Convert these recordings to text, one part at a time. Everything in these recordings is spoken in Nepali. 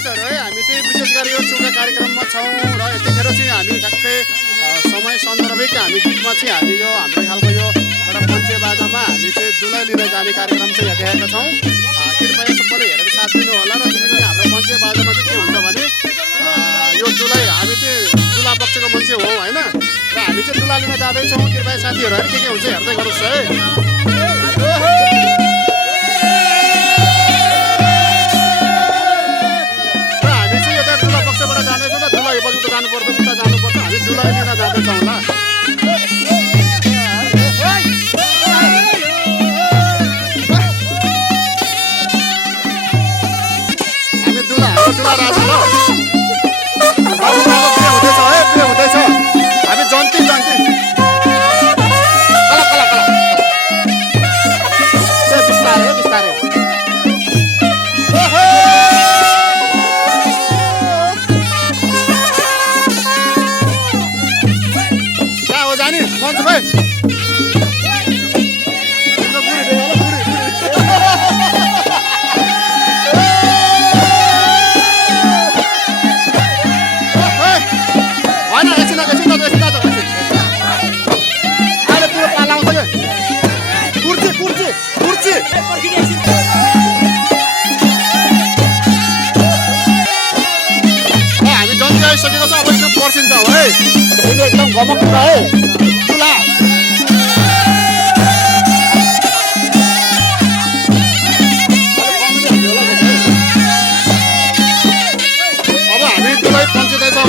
गाइजहरू है हामी चाहिँ विशेष गरी यो चुका कार्यक्रममा छौँ र यतिखेर चाहिँ हामी ठ्याक्कै समय सन्दर्भिक हामी बिचमा चाहिँ हामी यो हाम्रो खालको यो एउटा पञ्चे बाजामा हामी चाहिँ दुलै लिन जाने कार्यक्रम चाहिँ यहाँ देखाएका छौँ। कृपया सबैले हेरेर साथ दिनु होला र विशेष गरी हाम्रो पञ्चे बाजामा चाहिँ के हुन्छ भने यो दुलै हामी चाहिँ दुला पक्षको मान्छे हो होइन र हामी चाहिँ दुला लिन जाँदैछौँ। कृपया साथीहरू है के हुन्छ हेर्दै गर्नुहोस् है। जाँदैछौँ र दुला यो बजी त जानुपर्छ उता जानुपर्छ हामी दुला लिन जाँदैछौँ होला। हामी दुला हाम्रो दुला राजा ल हुँदैछ है के हुँदैछ हामी जन्ती जन्ती कला कला कला बिस्तारै बिस्तारै मन्जु भाइ होइन एकछिन अहिले पुरो पालाउँछ कि कुर्ची कुर्ची कुर्ची हामी जन्ती आइसकेको छ। अब एकदम पर्सिन्छ हो है एकदम गमक है दुला अब हामी दुलै पन्चिँदैछौँ।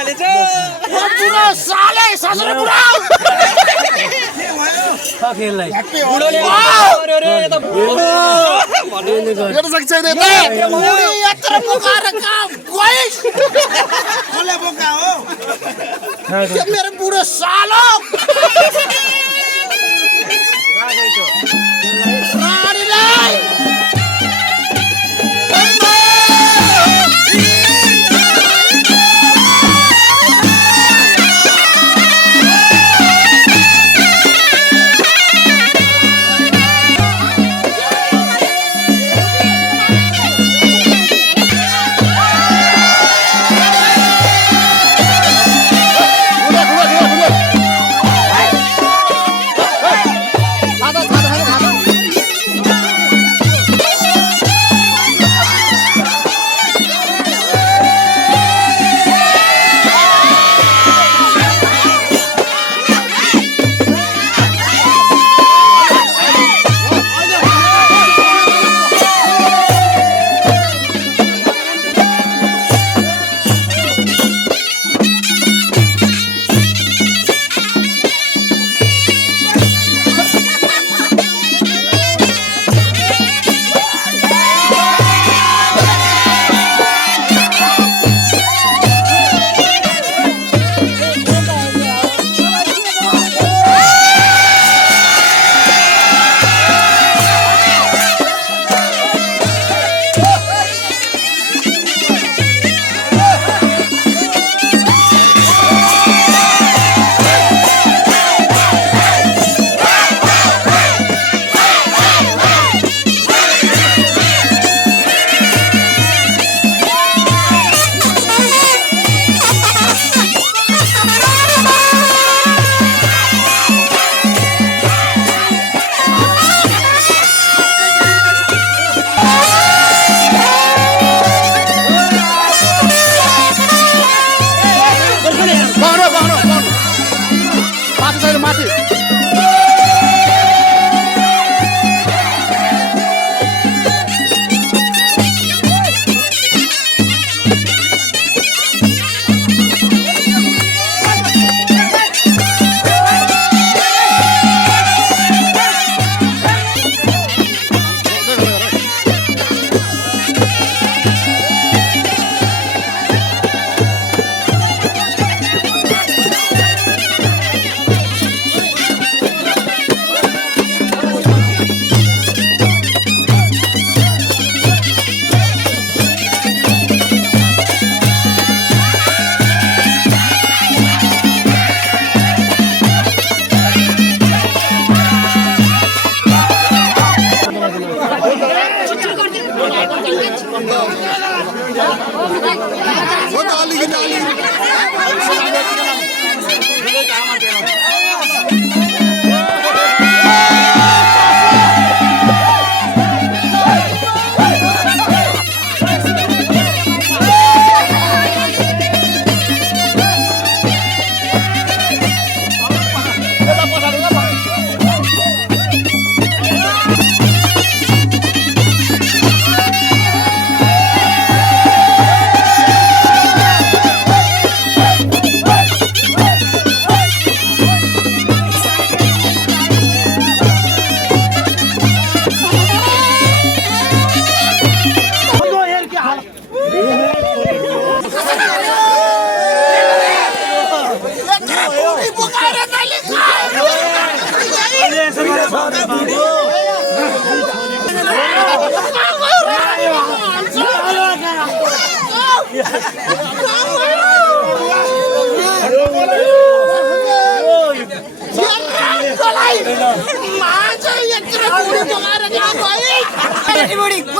गरिहालेछ बुढो साले ससुर बुढो खेललाई बुढोले यो त सक्छ नि बुढी यत्र बोकाएर काम गइस कसले बोका हो के मेरो बुढो सालो रानीलाई माथि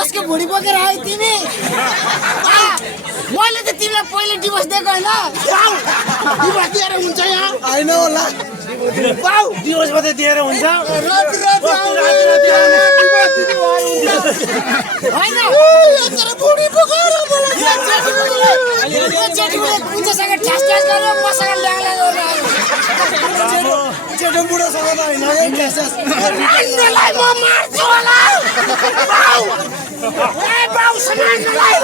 कसको भुडी बोकेर आयो तिमी मैले त तिमीलाई पहिले डिभोर्स दिएको होइन डिभोर्स दिएर हुन्छ यहाँ होइन होला बाउ डिभोर्स मात्रै दिएर हुन्छ होइन यत्रो भुडी बोकेर कुन्छसँग ठ्यास ठ्यास गरेर मसँग ल्याङ्ला गर्नु जेठो बुढोसँग त होइन अन्नलाई म मार्छु होला बाउ ए बाउ समान्नलाई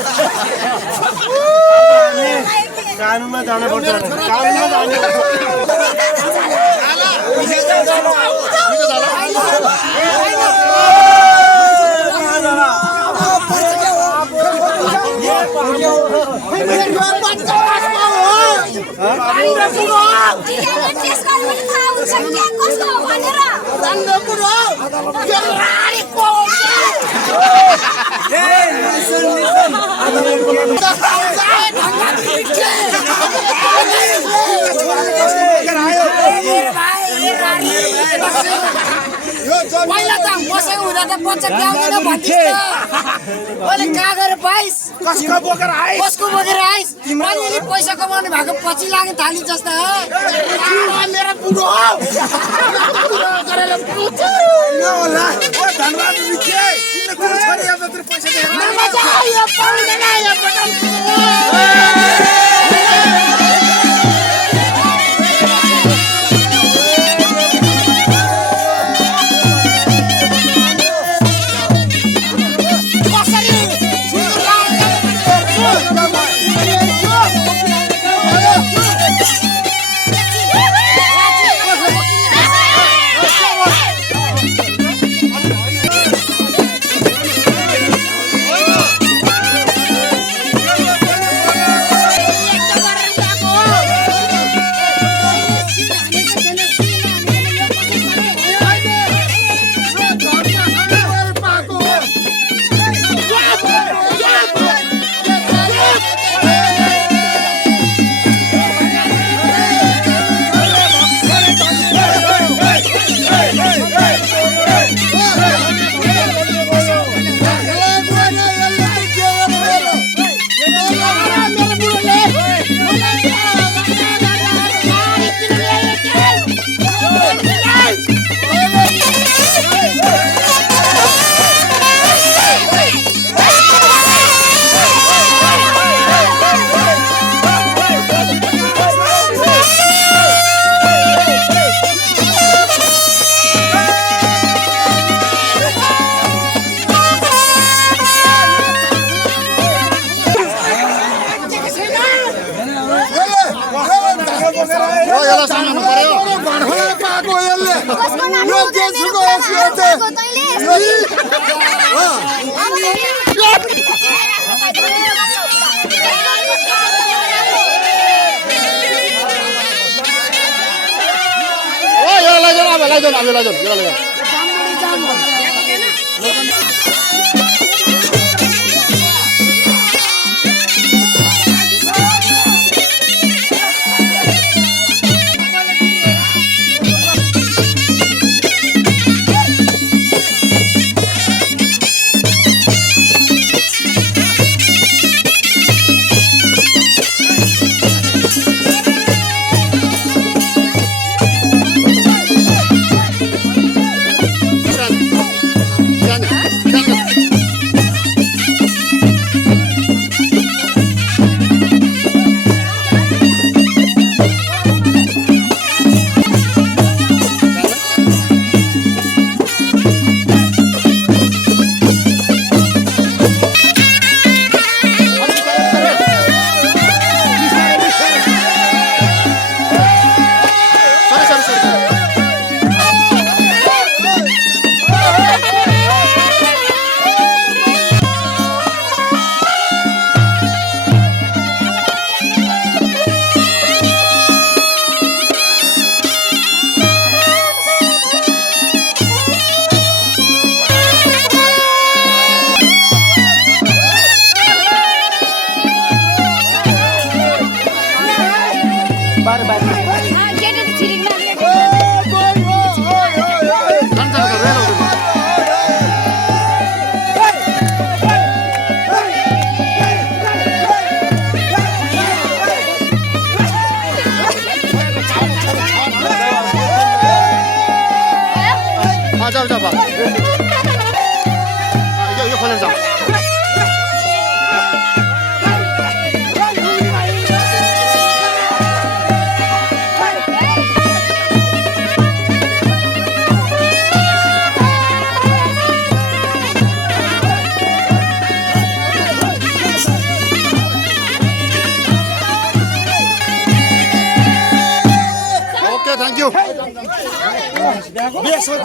कानुनमा जानुपर्छ कानुनमा पहिला त मसँग हुँदा त बच्चा ब्याउँदैन भन्थिस् अहिले कहाँ गएर पाइस् कसको बोकेर आइस कसको बोकेर आइस् अलिअलि पैसा कमाउनु भएको पछि लाग्न थाली जस्ता मेरो बुढो हो होला ओ धन्यवाद दिखे तिम्रो छोरी अब तेरो पैसा बेसो